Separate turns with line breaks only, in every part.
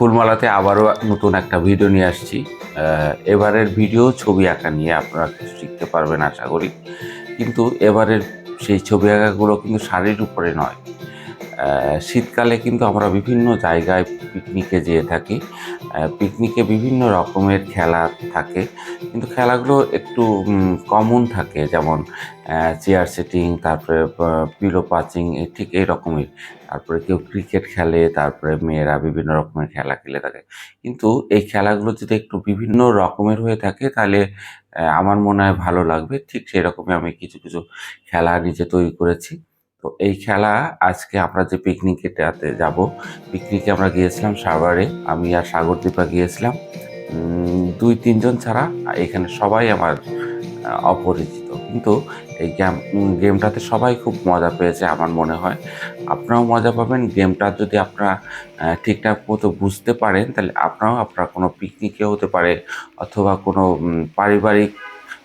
ফুলমালাতে আবারও নতুন একটা ভিডিও নিয়ে আসছি। এবারের ভিডিও ছবি আঁকা নিয়ে আপনারা কিছু শিখতে পারবেন আশা করি। কিন্তু এবারের সেই ছবি আঁকাগুলো কিন্তু শাড়ির উপরে নয়। শীতকালে কিন্তু আমরা বিভিন্ন জায়গায় পিকনিকে যেয়ে থাকি। পিকনিকে বিভিন্ন রকমের খেলা থাকে। কিন্তু খেলাগুলো একটু কমন থাকে। যেমন চেয়ার সিটিং তারপরে পিলো পাচিং ঠিক এই রকমের। তারপরে কেউ ক্রিকেট খেলে, তারপরে মেয়েরা বিভিন্ন রকমের খেলা খেলে থাকে। কিন্তু এই খেলাগুলো যদি একটু বিভিন্ন রকমের হয়ে থাকে, তাহলে আমার মনে হয় ভালো লাগবে। ঠিক সেই রকমই আমি কিছু কিছু খেলা নিজে তৈরি করেছি। তো এই খেলা আজকে আমরা যে পিকনিকেটাতে যাব পিকনিকে আমরা গিয়েছিলাম সাভারে। আমি আর সাগরদীপা গিয়েছিলাম। দুই, তিনজন ছাড়া এখানে সবাই আমার অপরিচিত। কিন্তু এই গেম গেমটাতে সবাই খুব মজা পেয়েছে আমার মনে হয়। আপনারাও মজা পাবেন। গেমটা যদি আপনারা ঠিকঠাক মতো বুঝতে পারেন, তাহলে আপনারাও আপনার কোনো পিকনিকে হতে পারে অথবা কোনো পারিবারিক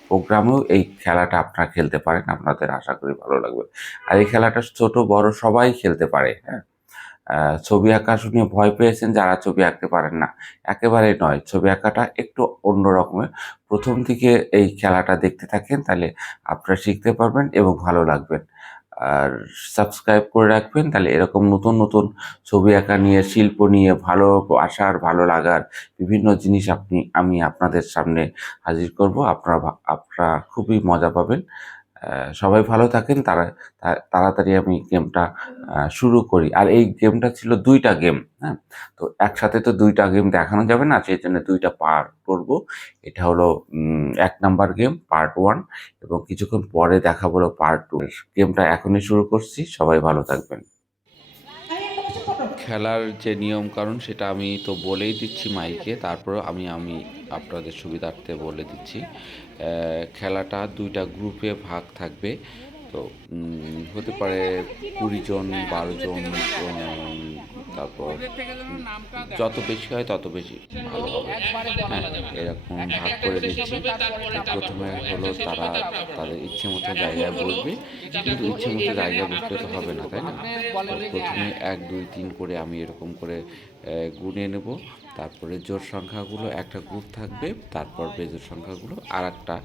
প্রোগ্রামেও এই খেলাটা আপনারা খেলতে পারেন, আপনাদের আশা করি ভালো লাগবে। আর এই খেলাটা ছোট, বড় সবাই খেলতে পারে হ্যাঁ? ছবি আঁকা শুনিয়ে ভয় পেয়েছেন যারা ছবি আঁকতে পারেন না। একেবারে নয়, ছবি আঁকাটা একটু অন্য রকমের। প্রথম থেকে এই খেলাটা দেখতে থাকেন, তাহলে আপনারা শিখতে পারবেন এবং ভালো লাগবেন আর সাবস্ক্রাইব করে রাখবেন, তাহলে এরকম নতুন নতুন ছবি আঁকা নিয়ে, শিল্প নিয়ে ভালো আসার ভালো লাগার বিভিন্ন জিনিস আপনি, আমি আপনাদের সামনে হাজির করব। আপনারা আপনারা খুবই মজা পাবেন। সবাই ভালো থাকেন, তারা তাড়াতাড়ি আমি গেমটা শুরু করি। আর এই গেমটা ছিল দুইটা গেম হ্যাঁ? তো একসাথে তো দুইটা গেম দেখানো যাবে না, সেই জন্য দুইটা পার্ট করব। এটা হলো এক নাম্বার গেম, পার্ট ওয়ান, এবং কিছুক্ষণ পরে দেখাবো পার্ট টু। গেমটা এখনই শুরু করছি, সবাই ভালো থাকবেন। খেলার যে নিয়ম কারণ সেটা আমি তো বলেই দিচ্ছি মাইকে তারপর আমি আমি আপনাদের সুবিধার্থে বলে দিচ্ছি। খেলাটা দুইটা গ্রুপে ভাগ থাকবে। তো হতে পারে কুড়ি জন, বারো জন তারপর যত বেশি হয় তত বেশি ভালো হবে। হ্যাঁ এরকম ভাগ করে দিচ্ছি। প্রথমে হলো তারা তাদের ইচ্ছে মতো জায়গায় বসবে। কিন্তু ইচ্ছে মতো জায়গায় বসলে তো হবে না, তাই না? প্রথমে এক, দুই, তিন করে আমি এরকম করে গুনে নেব। তারপরে জোর সংখ্যাগুলো একটা গ্রুপ থাকবে, তারপর বেজোর সংখ্যাগুলো আর একটা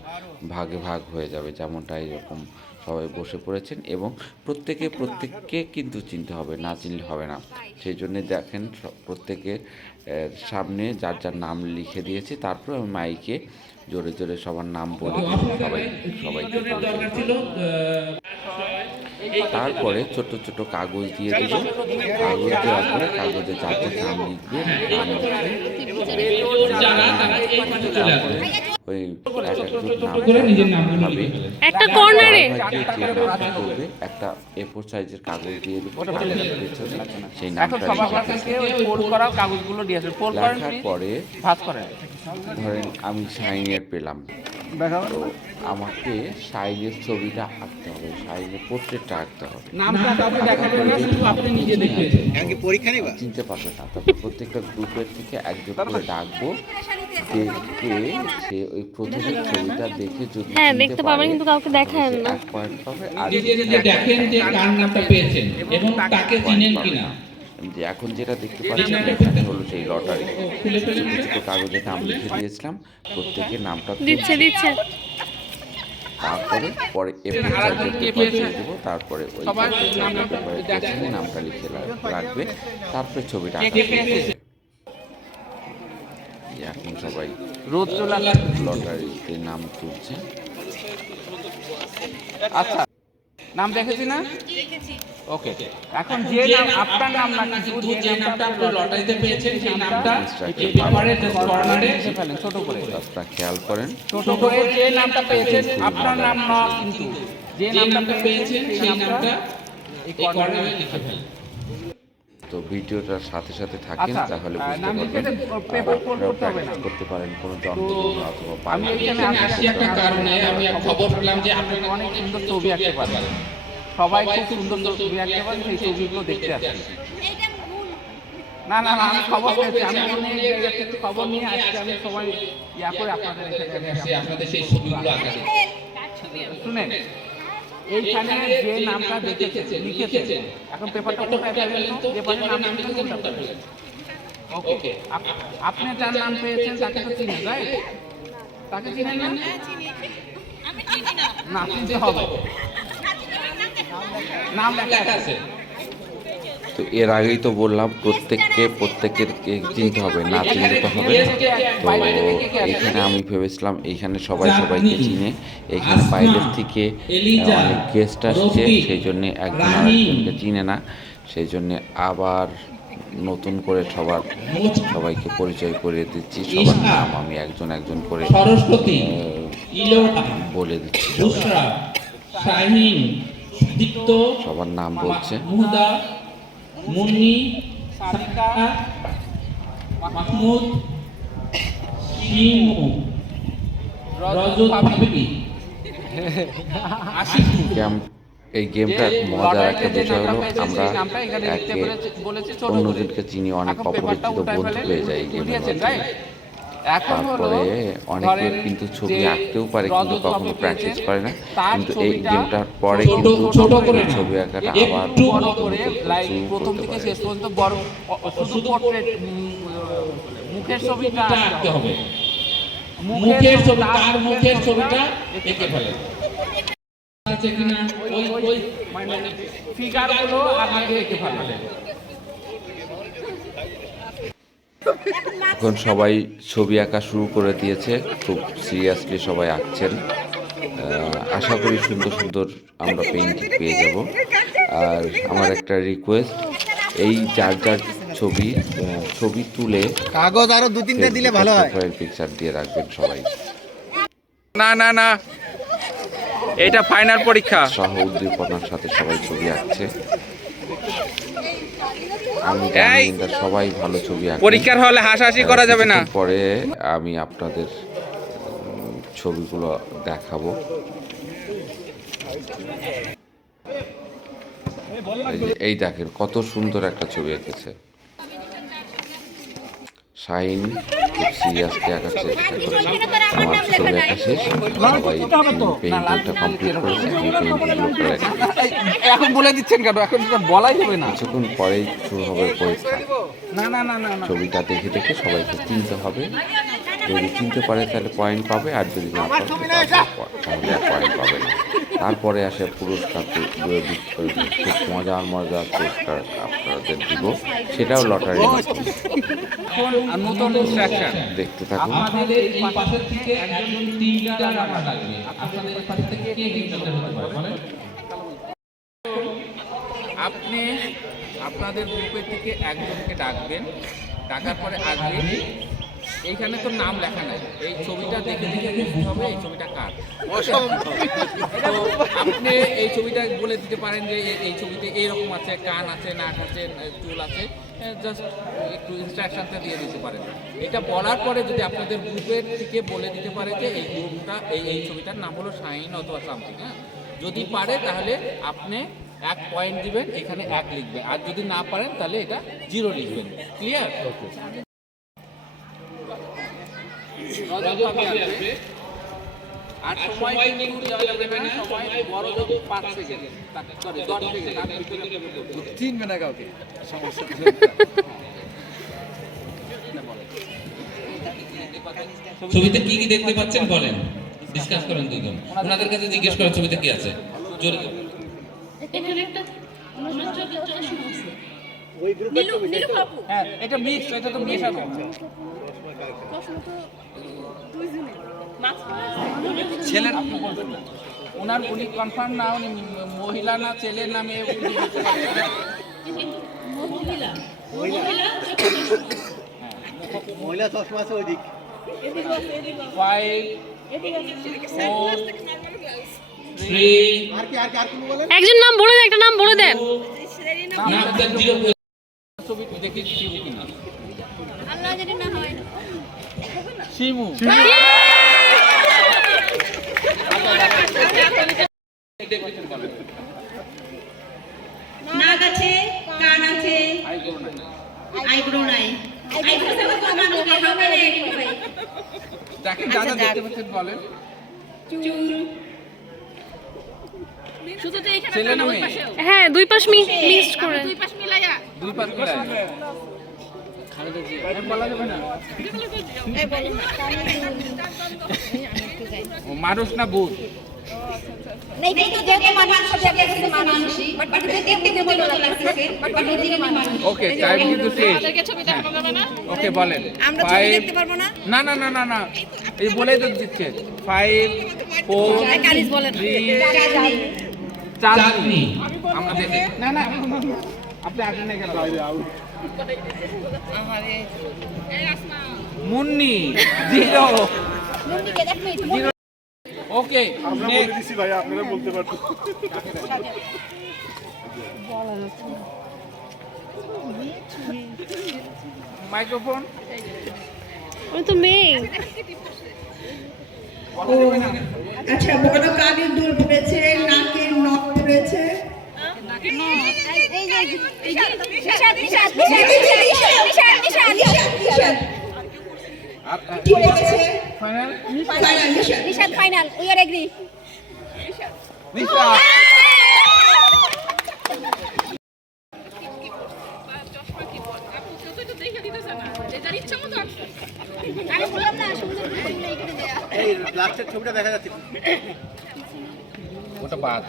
ভাগে ভাগ হয়ে যাবে, যেমনটা এরকম সবাই বসে পড়েছেন এবং প্রত্যেকে প্রত্যেককে কিন্তু চিনতে হবে, না চিনলে হবে না। সেই জন্য দেখেন প্রত্যেকের সামনে যার যার নাম লিখে দিয়েছি, তারপর আমি মাইকে জোরে জোরে সবার নাম বলে সবাই সবাইকে তারপরে ছোট ছোট কাগজ দিয়ে দেবো কাগজ দেওয়ার পরে কাগজে যার যার নাম লিখবে ওই
একটা কর্নারে
করবে একটা সাইজের কাগজ দিয়ে দেবো সেই নামটা
করা
লেখার পরে
ভাঁজ করেন।
ধরেন আমি শাইনের পেলাম। তো আমাকে শাইনের ছবিটা আঁকতে হবে শাইনের পোর্ট্রেটটা আঁকতে হবে।
নামটা কাউকে দেখাবেন না আপনি নিজে দেখবেন
এমনকি পরীক্ষা নেবা?
চিনতে পারবে না। তারপর প্রত্যেকটা গ্রুপের থেকে একজন করে ডাকবো। দেখে সে ওই প্রথমের ছবিটা দেখে যদি
হ্যাঁ, দেখতে পারবেন
পারে,
কিন্তু কাউকে দেখায় না।
এক পয়েন্ট পাবে আর
দেখেন যে কার নামটা পেয়েছেন এবং তাকে চিনেন কিনা।
যে এখন যেটা দেখতে পাচ্ছেন এখানে হলো সেই লটারি ছোট ছোট কাগজে নাম লিখে দিয়েছিলাম প্রত্যেকের নামটা
দিচ্ছে দিচ্ছে।
তারপরে পরে দেবো তারপরে ওই
নামটা
লিখে রাখবে তারপরে ছবিটা এখন সবাই
রোদ চলে
লটারিতে নাম তুলছে।
আচ্ছা নাম দেখেছি না? ওকে এখন যে নাম আপনার নাম না
যে নামটা আপনি লটারিতে পেয়েছেন সেই নামটা এই পেপারের কর্নারে
লিখে ফেলেন ছোট করে।
আপনারা খেয়াল করেন।
ছোট করে যে নামটা পেয়েছেন আপনার নাম না কিন্তু। যে নামটা
পেয়েছেন সেই নামটা এই কর্নারে লিখে ফেলেন।
তো ভিডিওটার সাথে সাথে থাকেন
আচ্ছা,
তাহলে বুঝতে পারবেন
পেপার করতে
পারেন কোনো অথবা
আমি এখানে
আসি একটা কারণে আমি খবর পেলাম যে আপনারা
অনেক সুন্দর ছবি আঁকতে পারেন। সবাই খুব সুন্দর ছবি আঁকতে পারেন সেই ছবিগুলো দেখতে আসছি না না না আমি খবর পেয়েছি আমি অনেক জায়গা থেকে খবর নিয়ে আসছি আমি সবাই ইয়া করে আপনাদের এখানে
আসি আপনাদের সেই ছবিগুলো আঁকা
শুনেন এইখানে যে নামটা দেখেছেন লিখেছেন এখন পেপারটা কোথায় পাবেন তো পেপারের নাম কোনটা ওকে। আপনি যার নাম পেয়েছেন তাকে তো চিনেন রাইট? তাকে চিনেন না? না। চিনতে হবে। নাম লেখা
লেখা
আছে।
আছে
তো এর আগেই তো বললাম প্রত্যেককে প্রত্যেকের চিনতে হবে না চিনতে তো হবে তো এখানে আমি ভেবেছিলাম এইখানে সবাই সবাইকে চিনে এখানে বাইরের থেকে অনেক গেস্ট আসছে সেই জন্য একজন আরেকজনকে চিনে না সেই জন্যে আবার নতুন করে সবার সবাইকে পরিচয় করিয়ে দিচ্ছি সবার নাম আমি একজন একজন করে বলে দিচ্ছি
শাহিন দীপ্ত
সবার নাম বলছে।
মুহদা মুন্নি মাহমুদ শিমু রজত
এই গেমটার মজার একটা বিষয় হলো আমরা একে। অন্যজনকে চিনি অনেক অপরিচিত বন্ধু হয়ে যায় এই গেমের তারপরে অনেকে কিন্তু ছবি আঁকতেও পারে কিন্তু কখনো প্র্যাকটিস করে না। কিন্তু এই গেমটার পরে কিন্তু
ছোট করে
ছবি আঁকাটা আবার
বড় করে লাইক প্রথম থেকে শেষ পর্যন্ত বড় শুধু পোর্ট্রেট মুখের ছবিটা
আঁকতে হবে। মুখের ছবি তার মুখের ছবিটা এঁকে ফেলে। আছে কিনা? ওই ওই
মানে ফিগারগুলো আগে এঁকে ফেলে।
এখন সবাই ছবি আঁকা শুরু করে দিয়েছে। খুব সিরিয়াসলি সবাই আঁকছেন। আশা করি সুন্দর সুন্দর আমরা পেইন্টিং পেয়ে যাব। আর আমার একটা রিকোয়েস্ট এই যার যার ছবি ছবি তুলে
কাগজ আরও দু তিনটে দিলে ভালো হয়।
পিকচার দিয়ে রাখবেন সবাই।
না না না। এটা ফাইনাল পরীক্ষা।
সহ উদ্দীপনার সাথে সবাই ছবি আঁকছে। আমি জানি সবাই ভালো ছবি আঁকে
পরীক্ষার হলে হাসাহাসি করা যাবে না।
পরে আমি আপনাদের ছবিগুলো দেখাবো। এই এই দেখেন কত সুন্দর একটা ছবি এঁকেছে। শাইন খুব সিরিয়াসলি আঁকার আমার ছবি আঁকা শেষ। সবাই পেইন্টিংটা কমপ্লিট করেছে
এখন বলে দিচ্ছেন কেন? এখন তো বলাই যাবে না।
কিছুক্ষণ পরেই শুরু হবে পরীক্ষা।
না না না না না।
ছবিটা দেখে দেখে সবাইকে চিনতে হবে। যদি চিনতে পারে তাহলে পয়েন্ট পাবে আর যদি না পারে তাহলে আর পয়েন্ট পাবে না। তারপরে আসে পুরস্কার খুব মজার মজার পুরস্কার আপনাদের দিব। সেটাও লটারি দেখতে থাকুন।
আপনি আপনাদের গ্রুপের থেকে একজনকে ডাকবেন। ডাকার পরে আসবেন। এইখানে তো নাম লেখা নাই। এই ছবিটা দেখে দেখে বুঝতে হবে? এই ছবিটা কার? আপনি এই ছবিটা বলে দিতে পারেন যে এই ছবিতে এইরকম আছে কান আছে নাক আছে চুল আছে। জাস্ট একটু ইনস্ট্রাকশনটা দিয়ে দিতে পারেন। এটা বলার পরে যদি আপনাদের গ্রুপের থেকে বলে দিতে পারে যে এই গ্রুপটা এই এই ছবিটার নাম হলো শাইন অথবা সামথিং হ্যাঁ? যদি পারে তাহলে আপনি এক পয়েন্ট দিবেন এখানে এক লিখবেন। আর যদি না পারেন তাহলে এটা জিরো লিখবেন। ক্লিয়ার আর সময় কিন্তু দেওয়া যাবে না সময় বড় যদি পাঁচ সেকেন্ড সরি দশ সেকেন্ড তার ভিতরে
চিনবে না কাউকে।
ছবিতে কি কি দেখতে পাচ্ছেন বলেন? ডিসকাস করেন দুইজন। ওনাদের কাছে জিজ্ঞেস করেন ছবিতে কি আছে। জোরে
এখানে একটা
নীলু বাবু
হ্যাঁ এটা মিক্স এটা তো মেশানো ছেলের ওনার উনি কনফার্ম না উনি মহিলা না ছেলে না মেয়ে উনি বলতে পারছেন না।
মহিলা মহিলা
মহিলা চশমা আছে ওই দিক
ফাইভ ফোর
থ্রি
আর কি আর কি আর কি বলেন
একজন নাম বলে দেন একটা নাম বলে দেন
না আপনার জিরো
ছবি দেখে শিবু কিনা
আল্লাহ যদি না হয়
শিবু
নাক আছে কান আছে। আইব্রো নাই। আইব্রো থেকে তো আমার লোকে হবে রে ভাই।
যাকে যা যা দেখতে পাচ্ছেন বলেন।
চুল।
শুধু তো এখানে
ছেলে না মেয়ে
হ্যাঁ দুই পাশ মিক্সড করে।
দুই পাশ
দুই মানুষ না ভূত
नहीं नहीं तो जैसे मानव सब जगह से मानुषी बट बट देखते देखते बोलो लगते बट बट होती नहीं मानुष
ওকে টাইম কিন্তু শেষ
আমাদেরকে ছবি দেখানো যাবে না
ওকে বলেন
আমরা ছবি
ফাইভ
দেখতে পারবো না
না না না না না এই বলেই তো দিচ্ছে ফাইভ ফোর
কারিজ বলেন
থ্রি
चांदनी
চাঁদনি আমরা দেখে না না আপনি আসেন না কেন মুন্নি জিরো।
ওকে আপনারা
বলতে পারবেন। মাইক্রোফোন।
ওই তো মেয়ে।
আচ্ছা বড় কানের দুল পড়েছে নাকের নখ পড়েছে। কি final Nishad final we are agree
এই লাস্টের ছবিটা দেখা যাচ্ছে।
ওটা বাদ।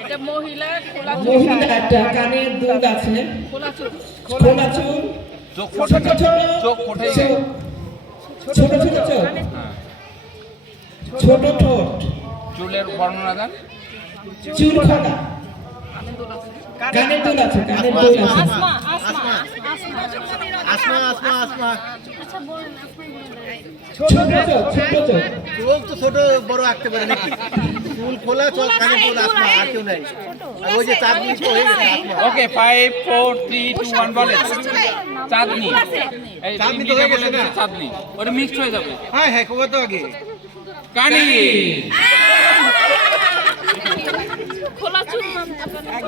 এটা মহিলা খোলা
মহিলাটা কানে দুল আছে।
খোলা চুল।
খোলা চুল।
চোখ
ছোট
চোখ ফোটে
ছোট ছোট চোখ। ছোট ঠোঁট।
চুলের বর্ণনা দেন।
চুল খোলা। কানে দুল আছে কানে দুল আছে।
আসমা আসমা
আসমা। আসমা আসমা।
ছোট চোখ ছোট চোখ।
তো ছোট বড় আঁকতে পারে নাকি? চুল খোলা চোখ কানে চুল আসমা আর কেউ নাই। আর ওই যে চাঁদ মিস হয়ে গেছে
okay five four three two one বলেন। চাঁদনি। এই
চাঁদনি তো হয়ে গেছে
বলে
না?
চাঁদনি। ওটা মিক্সড হয়ে যাবে।
হ্যাঁ হ্যাঁ কবে তো আগে?
কানি।
খোলা চুল।
আম-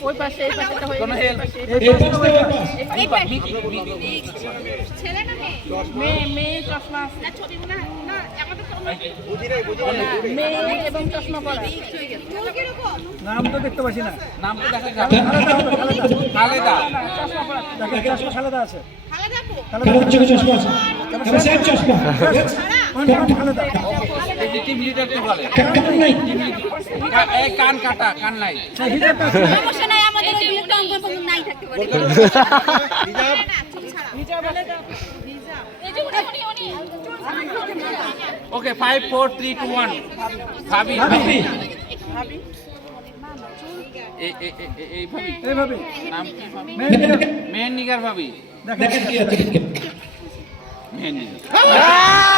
ওই পাশে এই পাশেটা হয়ে
হেল্প
এই পাশ ওই পাশ।
মেয়ে? মেয়ে চশমা আছে। মেয়ে এবং চশমা পরা।
নাম তো দেখা যাবে। খালেদা
কালো চোখে চশমা আছে। কালো স্যার চশমা
এই যে টিম লিডারকে বলে
কান নাই
কা- এই কান কাটা কান নাই
সমস্যা নাই আমাদের ওই বিয়েটা অঙ্গ নাই থাকতে পারে
okay five four three two one ভাবি
ভাবি
এই ভাবি নাম কি ভাবি মেহের নিগার ভাবি
দেখেন। কি আছে
মেহের নিগার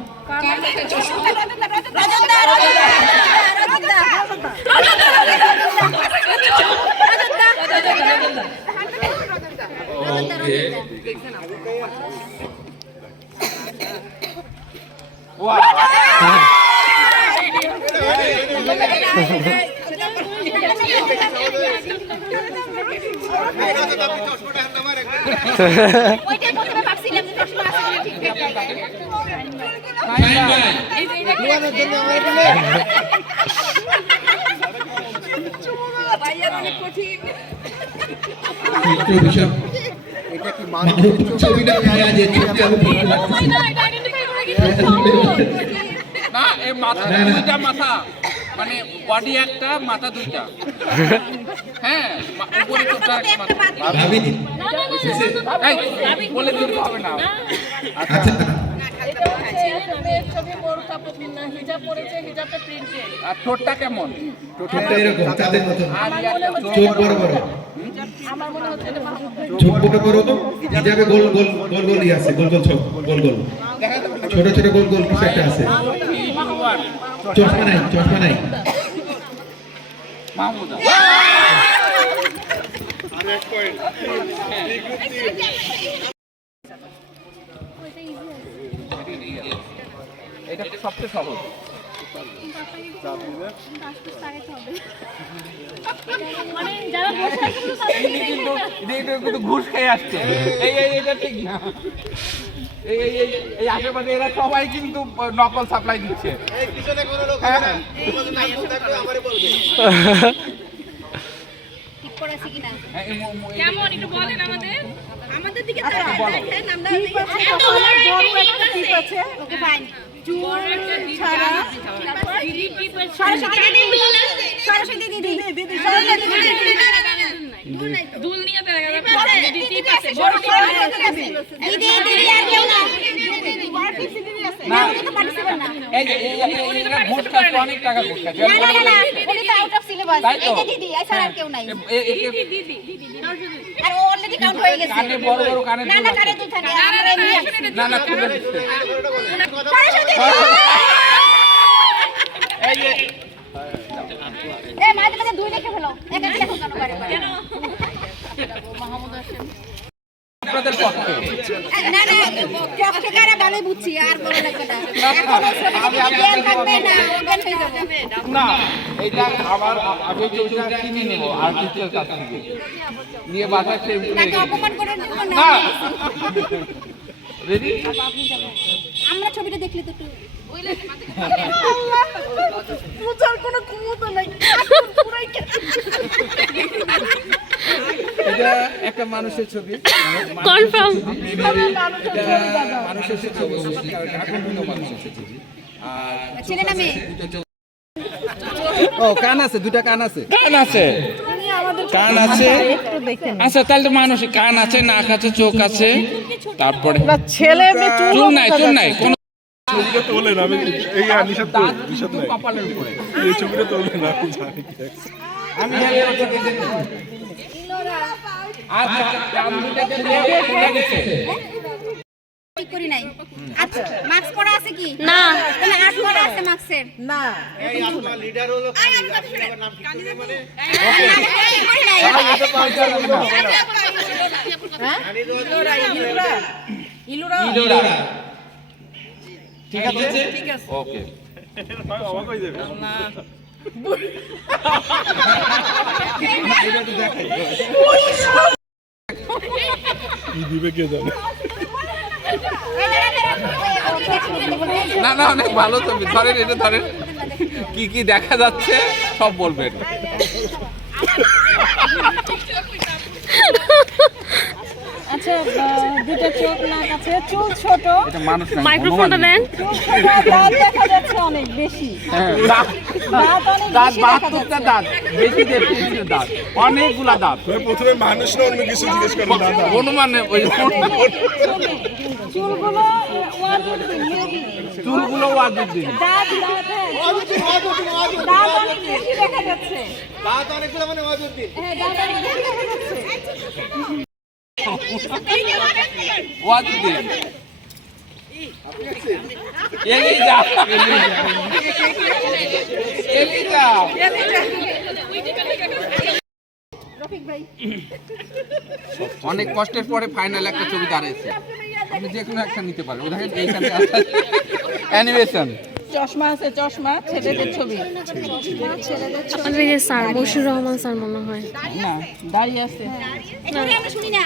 ওইটাই প্রথমে ভাবছিলাম যে চশমা আছে ঠিক
না এই মাথা দুইটা মাথা মানে বডি একটা মাথা দুইটা হ্যাঁ উপরে চোখটা মাথা। বলে দিতে হবে না
আচ্ছা
মেয়ের ছবি বোরকা হিজাব পরেছে হিজাবটা প্রিন্টেড
আর ঠোঁটটা কেমন?
ঠোঁটটা এরকম। চাঁদের মতো
আর
হচ্ছে
চোখ বড় বড়।
আমার মনে হচ্ছে এটা মাহমুদ ভাই।
চোখ বড় বড় তো? হিজাবে গোল গোল গোল গোল আছে গোল গোল চোখ গোল গোল। ছোট ছোট গোল গোল কিছু একটা আছে। চশমা নাই চশমা নাই।
মাহমুদা। এটা সবচেয়ে সহজ।
মানে
ঘুষ খেয়ে আসছে। এই এই এটা ঠিক না। এই এই এই এই আশেপাশে এরা সবাই কিন্তু নকল সাপ্লাই দিচ্ছে।
এই পিছনে কোনো লোক
হ্যাঁ। হ্যাঁ,
কেমন? একটু বলেন আমাদের।
আমাদের দিকে দেখেন আমরা সরস্বতী দিদি সরস্বতী দিদি
দুল নিয়ে
না
না। এই এ-
মাঝে মাঝে দুই লিখে ফেলো। এক এক লেখো কেন বারে বারে?
আপনাদের পক্ষে
না, না, পক্ষে কারা ভালো বুঝছি, আর বড় লাগবে না। এখনও জ্ঞান থাকবে না, অজ্ঞান হয়ে যাবে।
না এটা আবার আমি ওইটা কিনে নেব আর্টিস্টের কাছ থেকে নিয়ে বাসায় সেভ করে
তাকে
রেখে দিই।
অপমান। না
রেডি
আমরা ছবিটা দেখলে তো একটু
এটা একটা মানুষের ছবি।
কনফার্ম
এটা মানুষের ছবি। মানুষের ছবি। আর
ছেলে না মেয়ে
ও কান আছে দুটা কান আছে। কান আছে। কান আছে। আচ্ছা তাহলে তো মানুষ কান আছে নাক আছে চোখ আছে। তারপরে ছেলে চুল নাই চুল নাই কোন
ছবিটা তোলেন আমি এই তো নিষাদ নাই। এই ছবিটা তোলেন আমি জানি
আমি আর খুলে খুলে গেছে।
করি নাই। আচ্ছা মাস্ক পরা আছে কি?
না।
তাহলে আট করা আছে মাস্কের
এই আপনার লিডার হলো নাম ঠিক মানে
ঠিক করি নাই।
ইলোরা। ঠিক আছে? ঠিক আছে ওকে
কি দিবে কে জানে
না না অনেক ভালো ছবি। ধরেন এটা ধরেন। কি কি দেখা যাচ্ছে সব বলবেন।
আচ্ছা দুটো চোখ নাক আছে চুল ছোট।
এটা মানুষ না
মাইক্রোফোনটা দেন
দাঁত দেখা যাচ্ছে অনেক বেশি।
হ্যাঁ, দাঁত
দাঁত
দাঁত
বেশি দেখা
বাহাত্তরটা দাঁত বেশি দেড় দাঁত অনেকগুলা দাঁত।
প্রথমে মানুষ না অন্য কিছু জিজ্ঞেস করেন দাদা
অনুমানে ওই
চুলগুলো
চুলগুলো ওয়াজুদ্দিন।
দাঁত দাঁত হ্যাঁ। দাঁত অনেক বেশি দেখা যাচ্ছে।
দাঁত অনেকগুলো মানে ওয়াজুদ্দিন।
হ্যাঁ দাঁত অনেক বেশি দেখা যাচ্ছে।
ওয়াজুদ্দিন এলিজা অনেক কষ্টের পরে ফাইনাল একটা ছবি দাঁড়িয়েছে আপনি যে কোনো একটা নিতে পারেন। দেখেন এইখানে অ্যানিমেশন
চশমা আছে চশমা ছেলেদের ছবি।
এই যে স্যার মশিউর রহমান স্যার মনে হয়।
না দাঁড়িয়ে আছে।
এখানে আমরা শুনি না।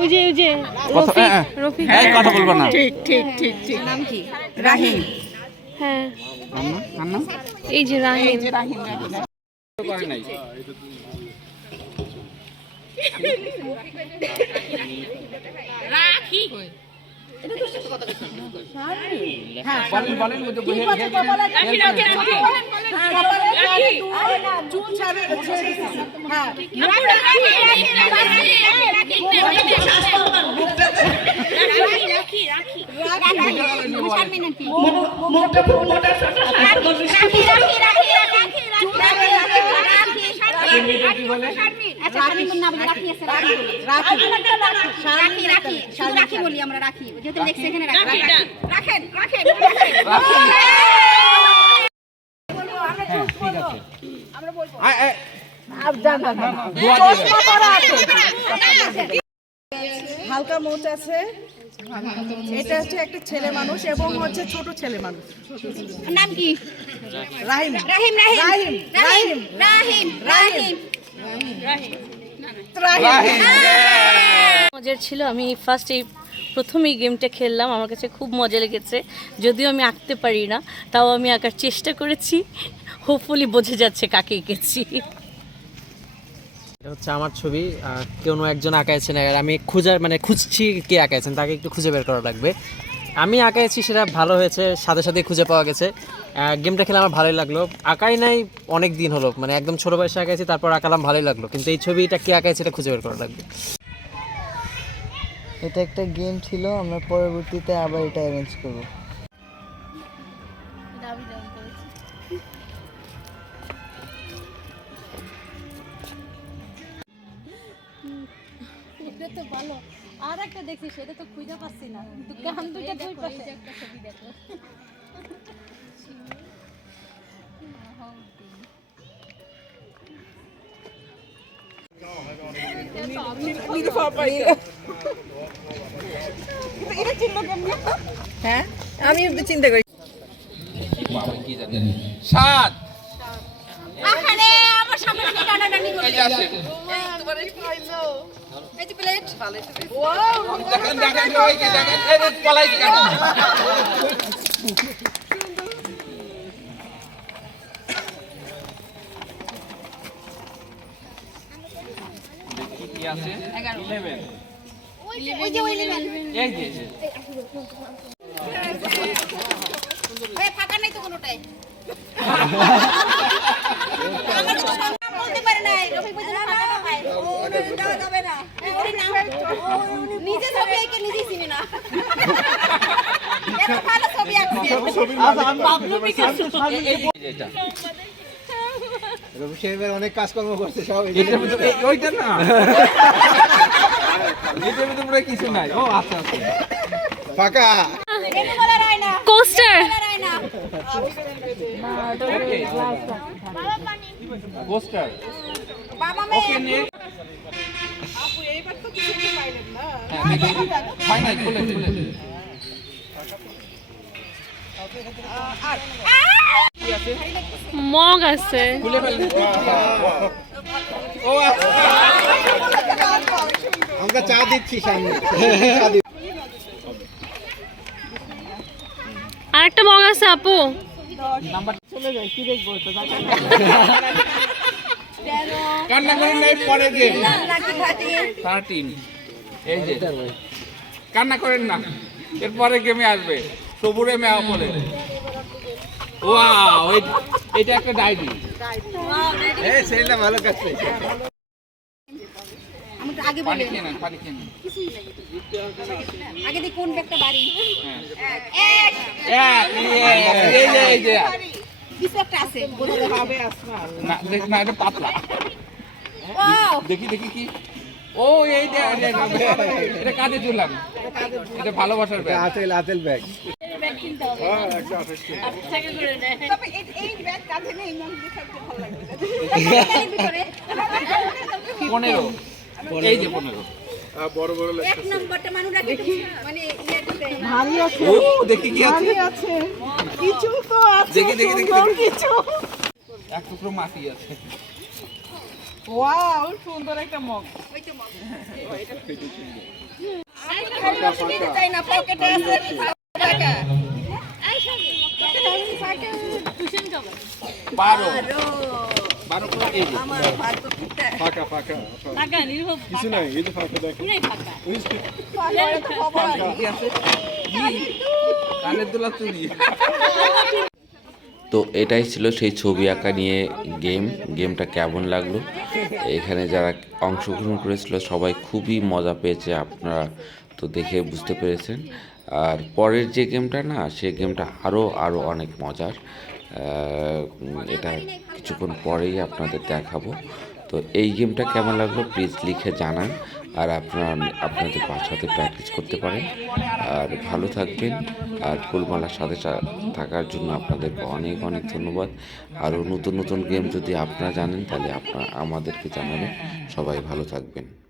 ওই যে ওই যে
কথা
রফিক
হ্যাঁ,
রফিক।
এই কথা বলব না।
ঠিক ঠিক ঠিক ঠিক। নাম কি? রাহিম
হ্যাঁ? এই যে রাহিম
রাহিম
করে নাই
রাখি, রাখি রাখি রাখি রাখি রাখি
আচ্ছা বলে রাখি আছে রাখি বলি।
রাখি
রাখি রাখি শুধু রাখি বলি আমরা রাখি। যেহেতু লেখছে এখানে। রাখেন রাখেন
ঠিক আছে। আ- এ-
আর জান না, না, না।
দোয়া দিয়ে
চশমা পরা আছে। হালকা মোচ আছে। এটা হচ্ছে একটা ছেলে মানুষ এবং হচ্ছে ছোট ছেলে মানুষ।
নাম কি?
রাহিম।
রাহিম রাহিম।
রাহিম,
রাহিম রাহিম রাহিম।
মজার ছিল আমি ফার্স্ট এই প্রথম এই গেমটা খেললাম আমার কাছে খুব মজা লেগেছে। যদিও আমি আঁকতে পারি না তাও আমি আঁকার চেষ্টা করেছি। হোপফুলি বোঝা যাচ্ছে কাকে এঁকেছি।
এটা হচ্ছে আমার ছবি কোনো একজন আঁকাইছেন আর আমি খুঁজার মানে খুঁজছি কে আঁকাইছেন তাকে একটু খুঁজে বের করা লাগবে। আমি আঁকাইছি সেটা ভালো হয়েছে, সাথে সাথে খুঁজে পাওয়া গেছে। গেমটা খেলে আমার ভালোই লাগল। আঁকাই নাই, অনেক দিন হলো মানে একদম ছোটো বয়সে আঁকাইছি তারপর আঁকালাম, ভালোই লাগল। কিন্তু এই ছবিটা কে আঁকাইছে এটা খুঁজে বের করা লাগবে।
এটা একটা গেম ছিল, আমরা পরবর্তীতে আবার এটা অ্যারেঞ্জ করব।
ভালো। আর একটা দেখছি সেটা তো খুঁজে পাচ্ছি না। কিন্তু গান দুইটা দুই পাশে।
হ্যাঁ আমি চিন্তা করি।
সাত।
আমার সামনে
এই যে আসেন
এই যে প্লেট
দেখেন দেখেন সবাইকে দেখেন এই পলাই কেন দেখি কি আছে 11
ওই যে ওই লেভেল
এই যে এই যে।
এই ফাঁকা নাই তো কোনোটাই আমার তো সংখ্যা বলতে পারে না রফিক ভাই যদি ফাঁকা না পায় ও দেওয়া যাবে না এই ওরই নাম ও নিজে ছবি নিজেই চিনে না। এত ভালো ছবি আঁকছে
এটা।
রবি সাহেবের অনেক কাজকর্ম করছে সব
ওইটা না। এটার ভিতরে কিছু নাই। ও আচ্ছা আচ্ছা।
ফাঁকা।
কোস্টার
বাবা মেয়ে।
মগ আছে।
আচ্ছা।
আমরা চা দিচ্ছি সামনে।
আরেকটা মগ আছে আপু।
নাম্বার
চলে যায় কি দেখব? তো
কান্না করেন নাই পরে যে
নাকি ঘাটি
থার্টিন এই যে কান্না করেন না। এরপরে গেমে আসবে। সবুরে মেয়া বলে। ওয়াও এটা একটা ডায়েরি
এই ছেলেটা ভালো কাজ পেয়েছে
আমি
পানি খেয়ে নেন পানি খেয়ে
আগে দেখি কোন ব্যাগটা বাড়ি?
হ্যাঁ।
এক
এক, এই যে এই যে।
কিছু একটা আছে।
ভাবে আসমা
না দেখ না এটা পাতলা। দেখি দেখি কি? ও এই এটা কাজে চুলাম এটা ভালোবাসার ব্যাগ।
আতেল আতেল ব্যাগ।
তবে এই এই ব্যাগ কাঁধে নেই দেখাতে ভালো লাগে। এর ভিতরে
পনেরো। এই যে পনেরো।
এক নম্বরটা মানুষ রাখি মানে
ভারী আছে।
ও দেখি কি আছে।
আছে। কিছু তো আছে
দেখি, দেখি, দেখি,
সুন্দর
দেখি।
কিছু।
এক টুকরো মাটি আছে।
ওয়াও সুন্দর একটা মগ।
বারো।
বারো ফাঁকা ফাঁকা কিছু নাই এই যে ফাঁকা দেখো।
কি আছে কানের দোলা চুরি
তো এটাই ছিল সেই ছবি আঁকা নিয়ে গেম গেমটা কেমন লাগল? এখানে যারা অংশগ্রহণ করেছিল, সবাই খুবই মজা পেয়েছে আপনারা তো দেখে বুঝতে পেরেছেন। আর পরের যে গেমটা না, সে গেমটা আরও আরও অনেক মজার। এটা কিছুক্ষণ পরেই আপনাদের দেখাবো। তো এই গেমটা কেমন লাগল প্লিজ লিখে জানান। আর আপনার আপনাদের বাসাতে প্র্যাকটিস করতে পারেন। আর ভালো থাকবেন। আর ফুলমালার সাথে থাকার জন্য আপনাদের অনেক অনেক ধন্যবাদ। আরও নতুন নতুন গেম যদি আপনারা জানেন, তাহলে আপনারা আমাদেরকে জানাবেন। সবাই ভালো থাকবেন।